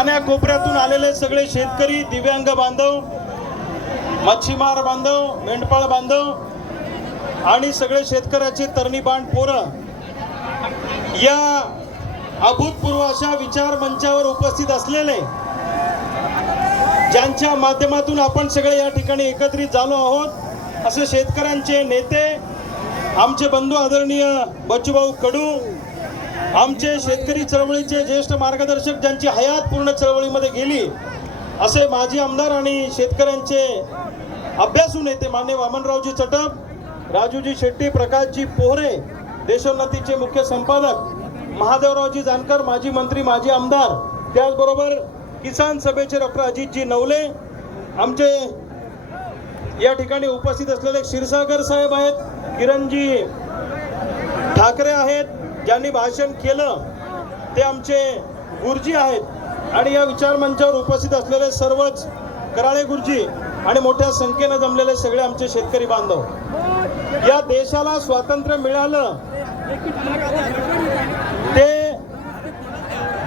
कोपऱ्यातून आलेले सगळे शेतकरी दिव्यांग बांधव मच्छीमार बांधव मेंढपाळ बांधव आणि सगळे शेतकऱ्याचे बांध पोरं या अभूतपूर्व अशा विचार मंचावर उपस्थित असलेले ज्यांच्या माध्यमातून आपण सगळे या ठिकाणी एकत्रित झालो आहोत असे शेतकऱ्यांचे नेते आमचे बंधू आदरणीय बच्चूभाऊ कडू आमचे शेतकरी चळवळीचे ज्येष्ठ मार्गदर्शक ज्यांची हयात पूर्ण चळवळीमध्ये गेली असे माजी आमदार आणि शेतकऱ्यांचे अभ्यासू नेते मान्य वामनरावजी चटप राजूजी शेट्टी प्रकाशजी पोहरे देशोन्नतीचे मुख्य संपादक महादेवरावजी जानकर माजी मंत्री माजी आमदार त्याचबरोबर किसान सभेचे डॉक्टर अजितजी नवले आमचे या ठिकाणी उपस्थित असलेले क्षीरसागर साहेब आहेत किरणजी ठाकरे आहेत ज्यांनी भाषण केलं ते आमचे गुरुजी आहेत आणि या विचार मंचावर उपस्थित असलेले सर्वच कराळे गुरुजी आणि मोठ्या संख्येनं जमलेले सगळे आमचे शेतकरी बांधव या देशाला स्वातंत्र्य मिळालं ते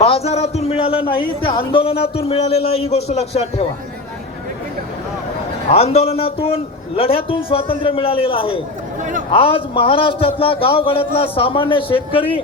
बाजारातून मिळालं नाही ते आंदोलनातून मिळालेलं ही गोष्ट लक्षात ठेवा आंदोलनातून लढ्यातून स्वातंत्र्य मिळालेलं आहे आज महाराष्ट्रातला गावगाड्यातला सामान्य शेतकरी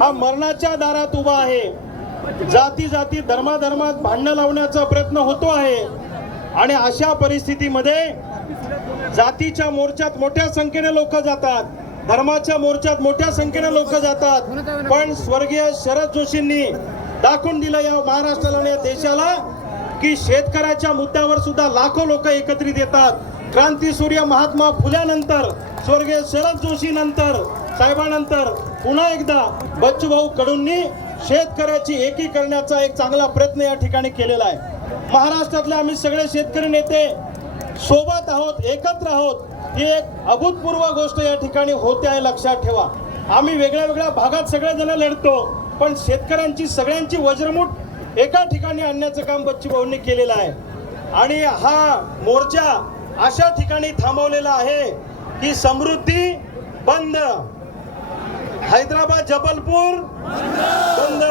हा मरणाच्या दारात उभा आहे जाती जाती धर्माधर्मात भांडणं लावण्याचा प्रयत्न होतो आहे आणि अशा परिस्थितीमध्ये जातीच्या मोर्चात मोठ्या संख्येने लोक जातात धर्माच्या मोर्चात मोठ्या संख्येने लोक जातात पण स्वर्गीय शरद जोशींनी दाखवून दिलं या महाराष्ट्राला आणि या देशाला की शेतकऱ्याच्या मुद्द्यावर सुद्धा लाखो लोक एकत्रित येतात क्रांती सूर्य महात्मा फुल्यानंतर स्वर्गीय शरद जोशी नंतर साहेबानंतर पुन्हा एकदा बच्चूभाऊ कडूंनी शेतकऱ्याची एकी करण्याचा एक चांगला प्रयत्न या ठिकाणी केलेला आहे महाराष्ट्रातले आम्ही सगळे शेतकरी नेते सोबत आहोत एकत्र आहोत ही एक अभूतपूर्व गोष्ट या ठिकाणी होते आहे लक्षात ठेवा आम्ही वेगळ्या वेगळ्या भागात सगळेजण लढतो पण शेतकऱ्यांची सगळ्यांची वज्रमूट एका ठिकाणी आणण्याचं काम बच्चूभाऊंनी केलेलं आहे आणि हा मोर्चा अशा ठिकाणी थांबवलेला आहे ही समृद्धी बंद हैदराबाद जबलपूर बंद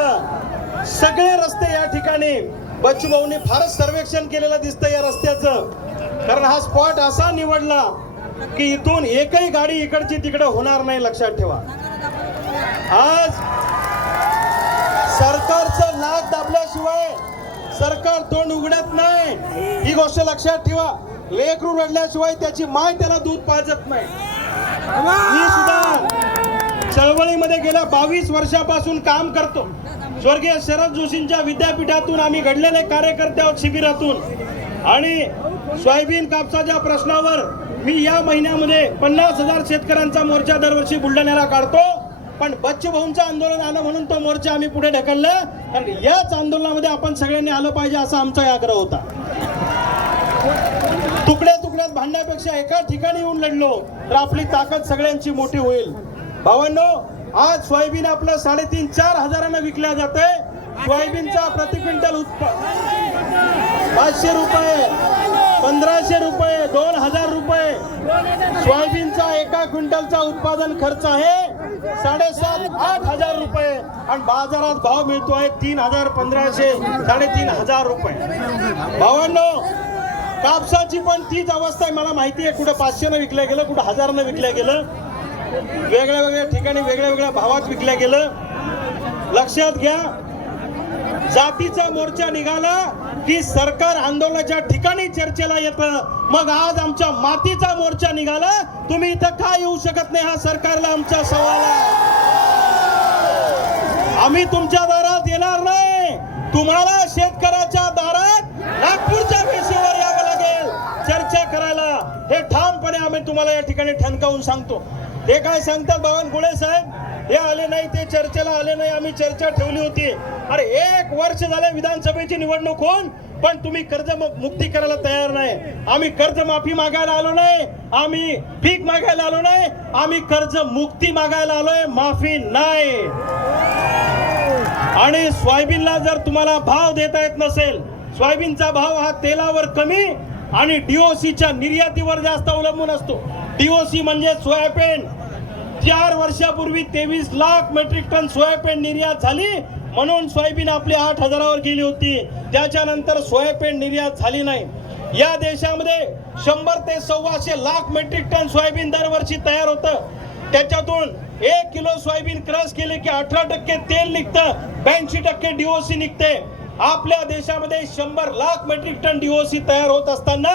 सगळे रस्ते या ठिकाणी बच्चूभाऊने फारच सर्वेक्षण केलेलं दिसतं या रस्त्याचं कारण हा स्पॉट असा निवडला की इथून एकही गाडी इकडची तिकडे होणार नाही लक्षात ठेवा आज सरकारचं नाक दाबल्याशिवाय सरकार तोंड उघडत नाही ही गोष्ट लक्षात ठेवा लेकरू रडल्याशिवाय त्याची माय त्याला दूध पाजत नाही चळवळीमध्ये गेल्या बावीस वर्षापासून काम करतो स्वर्गीय शरद जोशींच्या विद्यापीठातून आम्ही घडलेले कार्यकर्ते शिबिरातून आणि सोयाबीन कापसाच्या प्रश्नावर मी या महिन्यामध्ये पन्नास हजार शेतकऱ्यांचा मोर्चा दरवर्षी बुलढाण्याला काढतो पण बच्चू आंदोलन आलं म्हणून तो मोर्चा आम्ही पुढे ढकलला आणि याच आंदोलनामध्ये आपण सगळ्यांनी आलं पाहिजे असा आमचा आग्रह होता भांडण्यापेक्षा एका ठिकाणी येऊन लढलो तर आपली ताकद सगळ्यांची मोठी होईल भावांनो आज सोयाबीन आपलं साडेतीन चार हजारांना विकल्या आहे सोयाबीनचा प्रति क्विंटल पाचशे रुपये पंधराशे रुपये दोन हजार रुपये सोयाबीनचा एका क्विंटलचा उत्पादन खर्च आहे साडेसात आठ हजार रुपये आणि बाजारात भाव मिळतो आहे तीन हजार पंधराशे साडेतीन हजार रुपये भावांनो कापसाची पण तीच अवस्था आहे मला माहिती आहे कुठं पाचशेनं विकल्या गेलं कुठं हजारनं विकल्या गेलं वेगळ्या वेगळ्या ठिकाणी वेगळ्या वेगळ्या भावात विकल्या गेलं लक्षात घ्या जातीचा मोर्चा निघाला की सरकार आंदोलनाच्या ठिकाणी चर्चेला येत मग आज आमच्या मातीचा मोर्चा निघाला तुम्ही इथं का येऊ शकत नाही हा सरकारला आमचा सवाल आहे आम्ही तुमच्या दारात येणार नाही तुम्हाला शेतकऱ्याच्या दारात नागपूरच्या तुम्हाला या ठिकाणी ठणकावून सांगतो ते काय सांगतात बावनकुळे साहेब हे आले नाही ते चर्चेला आले नाही आम्ही चर्चा ठेवली होती अरे एक वर्ष झाले विधानसभेची निवडणूक होऊन पण तुम्ही कर्ज मुक्ती करायला तयार नाही आम्ही कर्ज माफी मागायला आलो नाही आम्ही पीक मागायला आलो नाही आम्ही कर्ज मुक्ती मागायला आलोय माफी नाही आणि सोयाबीनला जर तुम्हाला भाव देता येत नसेल सोयाबीनचा भाव हा तेलावर कमी आणि डीओसीच्या निर्यातीवर जास्त अवलंबून असतो डीओसी म्हणजे सोयाबीन चार वर्षापूर्वी तेवीस लाख मेट्रिक टन सोयाबीन निर्यात झाली म्हणून सोयाबीन आपली आठ हजारावर गेली होती त्याच्यानंतर सोयाबीन निर्यात झाली नाही या देशामध्ये शंभर ते सव्वाशे लाख मेट्रिक टन सोयाबीन दरवर्षी तयार होतं त्याच्यातून एक किलो सोयाबीन क्रश केले की अठरा टक्के तेल निघतं ब्याऐंशी टक्के डीओसी निघते आपल्या देशामध्ये शंभर लाख मेट्रिक टन डीओसी तयार होत असताना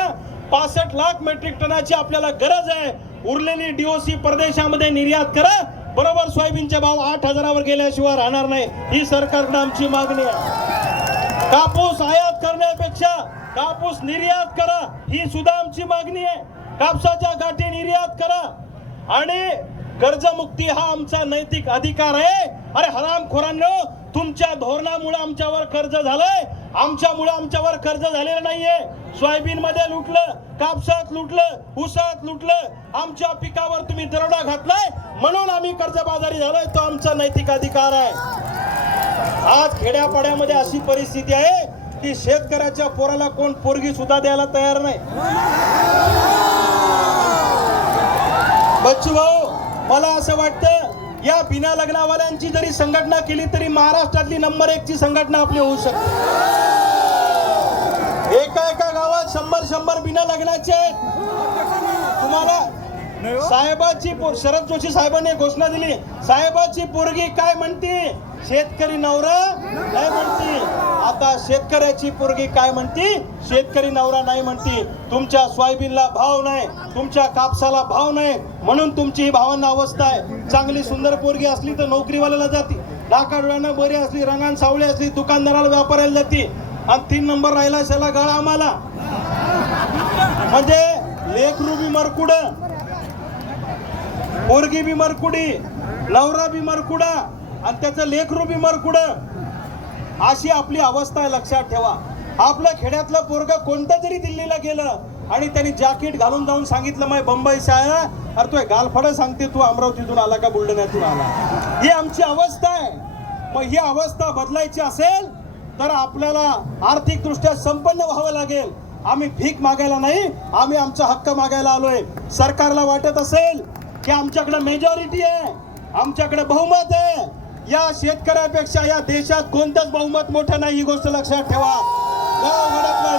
पासष्ट लाख मेट्रिक टनाची आपल्याला गरज आहे उरलेली डीओसी परदेशामध्ये निर्यात करा बरोबर सोयाबीनचे भाव आठ हजारावर गेल्याशिवाय राहणार नाही ही सरकारनं आमची मागणी आहे कापूस आयात करण्यापेक्षा कापूस निर्यात करा ही सुद्धा आमची मागणी आहे कापसाच्या गाठी निर्यात करा आणि कर्जमुक्ती हा आमचा नैतिक अधिकार आहे अरे हरामखोरांनो तुमच्या धोरणामुळे आमच्यावर कर्ज झालंय आमच्यामुळे आमच्यावर कर्ज झालेलं नाहीये सोयाबीन मध्ये लुटलं कापसात लुटलं उसात लुटलं आमच्या पिकावर तुम्ही दरोडा घातलाय म्हणून आम्ही कर्जबाजारी झालोय तो आमचा नैतिक अधिकार आहे आज खेड्यापाड्यामध्ये अशी परिस्थिती आहे की शेतकऱ्याच्या पोराला कोण पोरगी सुद्धा द्यायला तयार नाही बच्चू भाऊ मला असं वाटतं या बिना लग्नावाल्यांची जरी संघटना केली तरी महाराष्ट्रातली नंबर एक ची संघटना आपली होऊ शकते एका एका गावात शंभर शंभर बिना लग्नाचे आहेत तुम्हाला हो. साहेबाची शरद जोशी साहेबांनी घोषणा दिली साहेबाची पोरगी काय म्हणते शेतकरी नवरा नाही म्हणते आता शेतकऱ्याची पोरगी काय म्हणते शेतकरी नवरा नाही म्हणते तुमच्या सोयाबीनला भाव नाही तुमच्या कापसाला भाव नाही म्हणून तुमची ही भावांना अवस्था आहे चांगली सुंदर पोरगी असली तर नोकरीवाल्याला जाते डाका डोळ्यांना बरी असली रंगान सावळी असली दुकानदाराला व्यापाऱ्याला जाते आणि तीन नंबर राहिला गळा आम्हाला म्हणजे लेख रुबी मरकुड पोरगी बी मरकुडी नवरा बी मरकुडा आणि त्याचं लेखरू बी मरकुड अशी आपली अवस्था आहे लक्षात ठेवा आपलं खेड्यातलं पोरग कोणतं जरी दिल्लीला गेलं आणि त्यांनी जॅकेट घालून जाऊन सांगितलं माय बंबई शाळा अरे तू गालफडं सांगते तू अमरावतीतून आला का बुलढाण्यातून आला ही आमची अवस्था आहे मग ही अवस्था बदलायची असेल तर आपल्याला आर्थिकदृष्ट्या संपन्न व्हावं लागेल आम्ही भीक मागायला नाही आम्ही आमचा हक्क मागायला आलोय सरकारला वाटत असेल की आमच्याकडे मेजॉरिटी आहे आमच्याकडे बहुमत आहे या शेतकऱ्यापेक्षा या देशात कोणतंच बहुमत मोठं नाही ही गोष्ट लक्षात ठेवा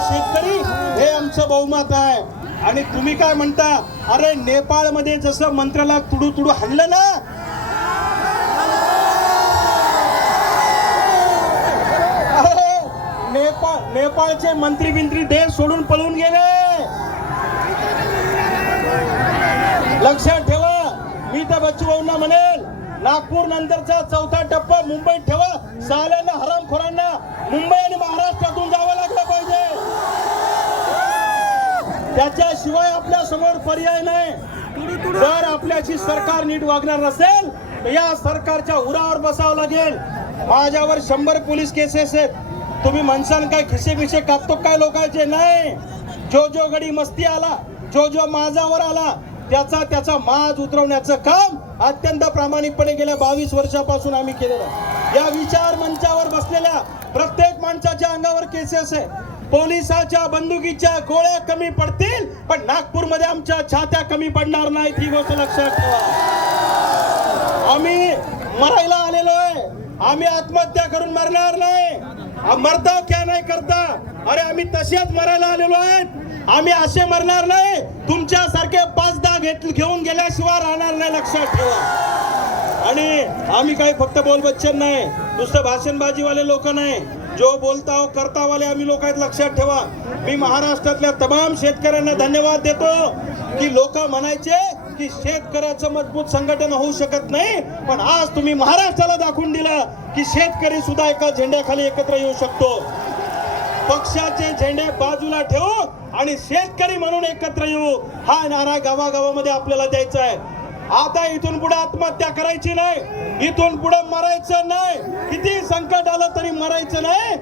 शेतकरी हे आमचं बहुमत आहे आणि तुम्ही काय म्हणता अरे नेपाळमध्ये जसं मंत्राला तुडू तुडू हल्ल ना नेपाळ नेपाळचे मंत्री बिंत्री देश सोडून पळून गेले लक्षात ठेवा प्रीता बच्चूभाऊंना म्हणेल नागपूर नंतरचा चौथा टप्पा मुंबईत ठेवा साल्यांना हरामखोरांना मुंबई आणि महाराष्ट्रातून जावं लागलं पाहिजे त्याच्याशिवाय आपल्या समोर पर्याय नाही जर आपल्याशी सरकार नीट वागणार नसेल तर या सरकारच्या उरावर बसावं लागेल माझ्यावर शंभर पोलीस केसेस आहेत तुम्ही म्हणसान काय खिसे बिसे कापतो काय लोकांचे नाही जो जो गडी मस्ती आला जो जो माझावर आला त्याचा त्याचा माज उतरवण्याचं काम अत्यंत प्रामाणिकपणे गेल्या बावीस वर्षापासून आम्ही केलेलं आहे या विचार मंचावर बसलेल्या प्रत्येक माणसाच्या अंगावर केसेस आहे पोलिसाच्या बंदुकीच्या गोळ्या कमी पडतील पण नागपूरमध्ये आमच्या छात्या कमी पडणार नाहीत ही गोष्ट लक्षात ठेवा आम्ही मरायला आलेलो आहे आम्ही आत्महत्या करून मरणार नाही मरता क्या नाही करता अरे आम्ही तसेच मरायला आलेलो आहेत आम्ही असे मरणार नाही तुमच्यासारखे पाच दहा घेत घेऊन गेल्याशिवाय राहणार नाही लक्षात ठेवा आणि आम्ही काही फक्त बोल बच्चन नाही नुसतं भाषणबाजीवाले लोक नाही जो बोलता हो करता वाले आम्ही लोक आहेत लक्षात ठेवा मी महाराष्ट्रातल्या तमाम शेतकऱ्यांना धन्यवाद देतो की लोक म्हणायचे की शेतकऱ्याचं मजबूत संघटन होऊ शकत नाही पण आज तुम्ही महाराष्ट्राला दाखवून दिलं की शेतकरी सुद्धा एका झेंड्याखाली एकत्र येऊ शकतो पक्षाचे झेंडे बाजूला ठेवू आणि शेतकरी म्हणून एकत्र येऊ हा नारा गावागावामध्ये आपल्याला द्यायचा आहे आता इथून पुढे आत्महत्या करायची नाही इथून पुढे मरायचं नाही किती संकट आलं तरी मरायचं नाही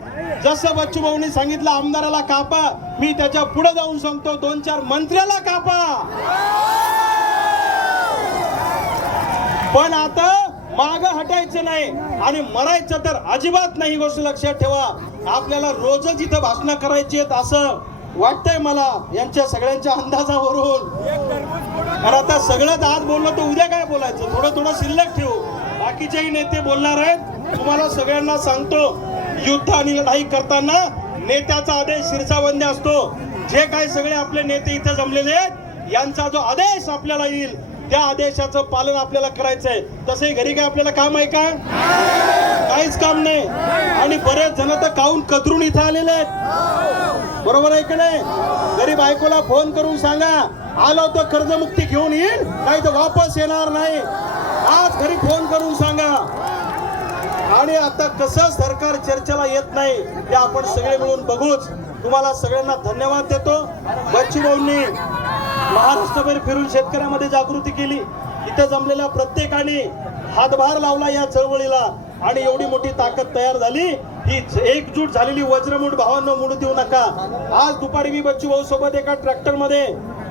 जसं बच्चू भाऊनी सांगितलं आमदाराला कापा मी त्याच्या पुढे जाऊन सांगतो दोन चार मंत्र्याला कापा पण आता माग हटायचं नाही आणि मरायचं तर अजिबात नाही गोष्ट लक्षात ठेवा आपल्याला रोजच इथं भाषण करायची आहेत असं वाटतंय मला यांच्या सगळ्यांच्या अंदाजावरून आता सगळ्यात आज बोललो तर उद्या काय बोलायचं थोडं थोडं शिल्लक ठेवू बाकीचेही नेते बोलणार आहेत तुम्हाला सगळ्यांना सांगतो युद्ध आणि लढाई करताना नेत्याचा आदेश शिरसावंद्य असतो जे काय सगळे आपले नेते इथे जमलेले आहेत यांचा जो आदेश आपल्याला येईल त्या आदेशाचं पालन आपल्याला करायचं आहे तसे घरी काय आपल्याला काम आहे का काहीच काम नाही आणि बरेच जण तर काऊन कदरून इथं आलेले आहेत बरोबर आहे की नाही घरी बायकोला फोन करून सांगा आलो तर कर्जमुक्ती घेऊन येईल नाही तर वापस येणार नाही आज घरी फोन करून सांगा आणि आता कसं सरकार चर्चेला येत नाही ते आपण सगळे मिळून बघूच तुम्हाला सगळ्यांना धन्यवाद देतो भाऊंनी महाराष्ट्रभर फिरून शेतकऱ्यांमध्ये जागृती केली इथं जमलेल्या प्रत्येकाने हातभार लावला या चळवळीला आणि एवढी मोठी ताकद तयार झाली ही एकजूट झालेली वज्रमूड भावांना मुडू देऊ नका आज दुपारी मी बच्चू भाऊ सोबत एका ट्रॅक्टरमध्ये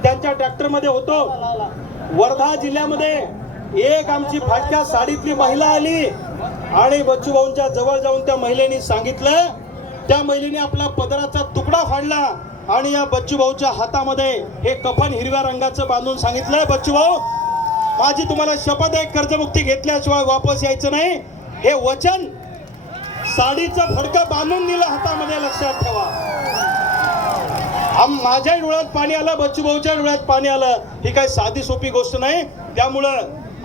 त्यांच्या ट्रॅक्टरमध्ये होतो वर्धा जिल्ह्यामध्ये एक आमची फाटक्या साडीतली महिला आली आणि बच्चू भाऊंच्या जवळ जाऊन त्या महिलेने सांगितलं त्या महिलेने आपला पदराचा तुकडा फाडला आणि या बच्चू भाऊच्या हातामध्ये हे कफन हिरव्या रंगाचं बांधून सांगितलंय भाऊ माझी तुम्हाला शपथ आहे कर्जमुक्ती घेतल्याशिवाय वापस यायचं नाही हे वचन साडीचा फडकं बांधून दिलं हातामध्ये लक्षात ठेवा आम माझ्या डोळ्यात पाणी आलं बच्चू भाऊच्या डोळ्यात पाणी आलं ही काही साधी सोपी गोष्ट नाही त्यामुळं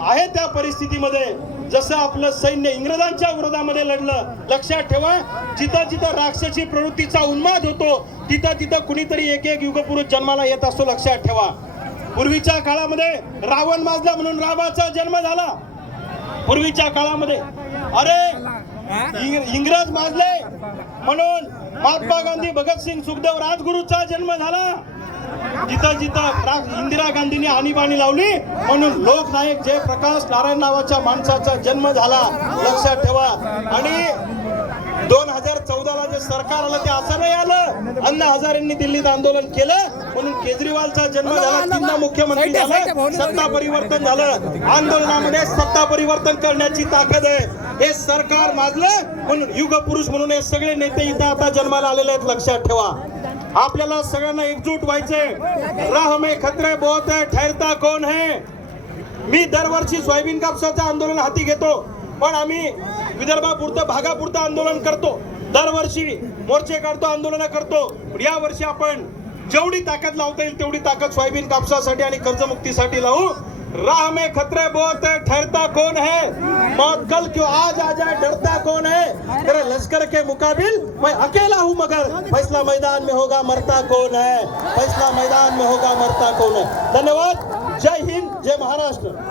आहे त्या परिस्थितीमध्ये जसं आपलं सैन्य इंग्रजांच्या विरोधामध्ये लढलं लक्षात ठेवा जिथं जिथं राक्षसी प्रवृत्तीचा उन्माद होतो तिथं तिथं कुणीतरी एक एक युगपुरुष जन्माला येत असतो लक्षात ठेवा पूर्वीच्या काळामध्ये रावण माजला म्हणून रावाचा जन्म झाला पूर्वीच्या काळामध्ये अरे इंग्रज माजले म्हणून महात्मा गांधी भगतसिंग सुखदेव राजगुरूचा जन्म झाला जिथं जिथं इंदिरा गांधींनी आणीबाणी लावली म्हणून लोकनायक जयप्रकाश नारायण नावाच्या माणसाचा जन्म झाला लक्षात ठेवा आणि चौदाला जे सरकार आलं ते असं नाही आलं अण्णा हजारेंनी दिल्लीत आंदोलन केलं म्हणून केजरीवालचा जन्म झाला तीनदा मुख्यमंत्री झाला सत्ता परिवर्तन झालं आंदोलनामध्ये सत्ता परिवर्तन करण्याची ताकद आहे हे सरकार माजलं म्हणून युग पुरुष म्हणून हे सगळे नेते इथं आता जन्माला आलेले आहेत लक्षात ठेवा आपल्याला सगळ्यांना एकजूट व्हायचंय राह में खतरे बहुत है ठहरता कोण है मी दरवर्षी सोयाबीन कापसाचं आंदोलन हाती घेतो पण आम्ही विदर्भापुरतं भागापुरतं आंदोलन करतो दरवर्षी मोर्चे काढतो आंदोलन करतो या वर्षी आपण जेवढी ताकद लावता येईल तेवढी ताकद सोयाबीन कापसासाठी आणि कर्जमुक्तीसाठी लावू राह में खतरे बहुत है ठहरता है मौत कल क्यों आज आ जाए डरता कौन है तेरे लश्कर के मुकाबिल मैं अकेला हूँ मगर फैसला मैदान में होगा मरता कौन है फैसला मैदान में होगा मरता कौन है धन्यवाद जय हिंद जय महाराष्ट्र